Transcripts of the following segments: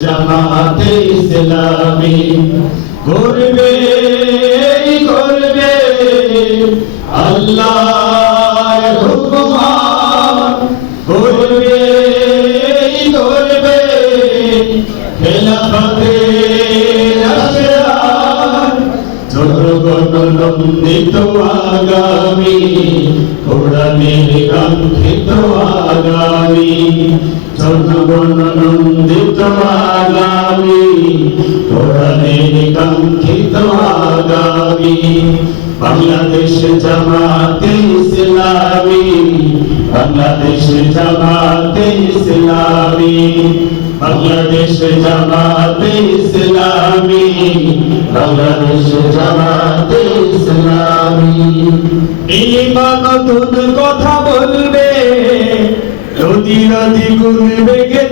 জামাতে ইসলামী করবে করবে। আল্লাহর হুকুম করবে করবে। আগামী কোরআনের কাঙ্ক্ষিত আগামী জনগণনন্দিত আগামী কোরআনের কাঙ্ক্ষিত বাংলাদেশ জামাতে বাংলাদেশ জামাতে বাংলাদেশ জামাতে বাংলাদেশ জামাতে কথা বলবে, নদী নদী গুণ বেগে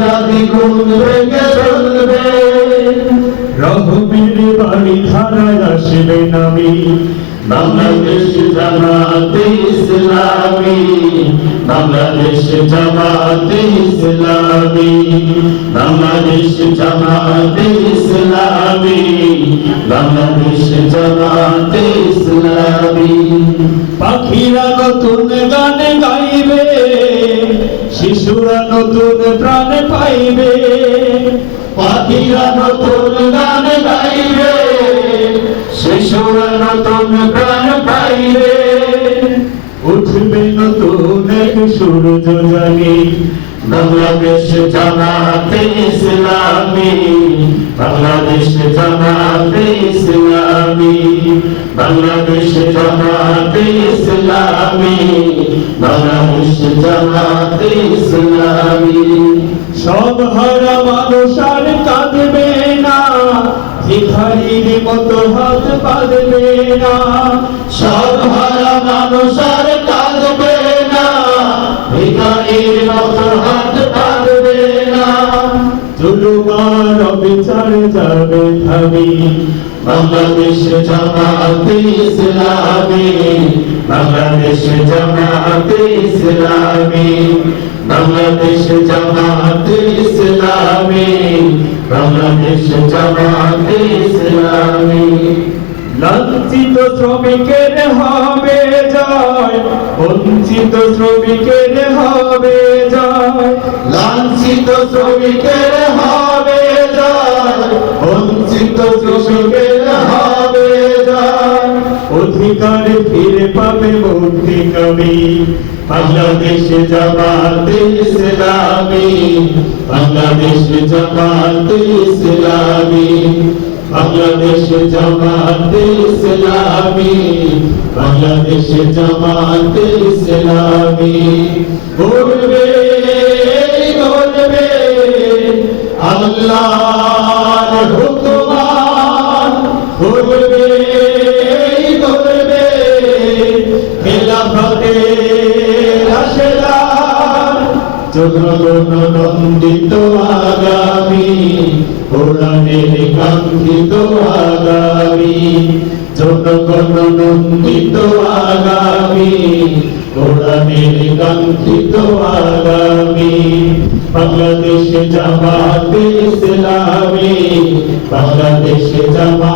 নদী গুণ বেগে চলবে। রঘুবীর বাড়ি ধারায় আসবে নবী বাংলাদেশ জামাতে ইসলামী। বাংলাদেশ জামাতে ইসলামী। বাংলাদেশ জামাতে ইসলামী। বাংলাদেশ জামাতে ইসলামী। পাখিরা নতুন গান গাইবে শিশুরা নতুন প্রাণ পাইবে, পাখিরা নতুন গান গাইবে, শিশুরা নতুন প্রাণ পাইবে। উঠবে নতুন সূর্য জানি বাংলাদেশ জামাতে ইসলামী, বাংলাদেশ জামাতে ইসলামী। বাংলাদেশ জামাতে ইসলামী, বাংলাদেশ জামাতে ইসলামী। সব হারা মানুষ আর কাঁদবে না, ভিখারির মতো হাত বাঁধবে না। সব হারা মানুষ আর কাঁদবে না, ভিখারির মতো হাত বাঁধবে না। জুলুমার অবিচার যাবে থামি বাংলাদেশ জামাতে ইসলামী বাংলাদেশ জামাতে ইসলামী বাংলাদেশ জামাতে ইসলামী বাংলাদেশ জামাতে ইসলামী। লাঞ্ছিত শ্রমিকের হবে জয় বঞ্চিত শ্রমিকের হবে জয়। লাঞ্ছিত শ্রমিকের অধিকার ফিরে পাবে মুক্তি কবি। বাংলাদেশ জামাতে ইসলামী বাংলাদেশ জামাতে ইসলামী বাংলাদেশ জামাতে ইসলামী বাংলাদেশ জামাতে ইসলামী বলবে বলবে আল্লাহর খেলাফতে রাশেদার। আগামী কোরআনের কাঙ্ক্ষিত আগামী। জনগণ আগামী কোরআনের কাঙ্ক্ষিত আগামী। বাংলাদেশ জামাতে ইসলামী, বাংলাদেশ জামাতে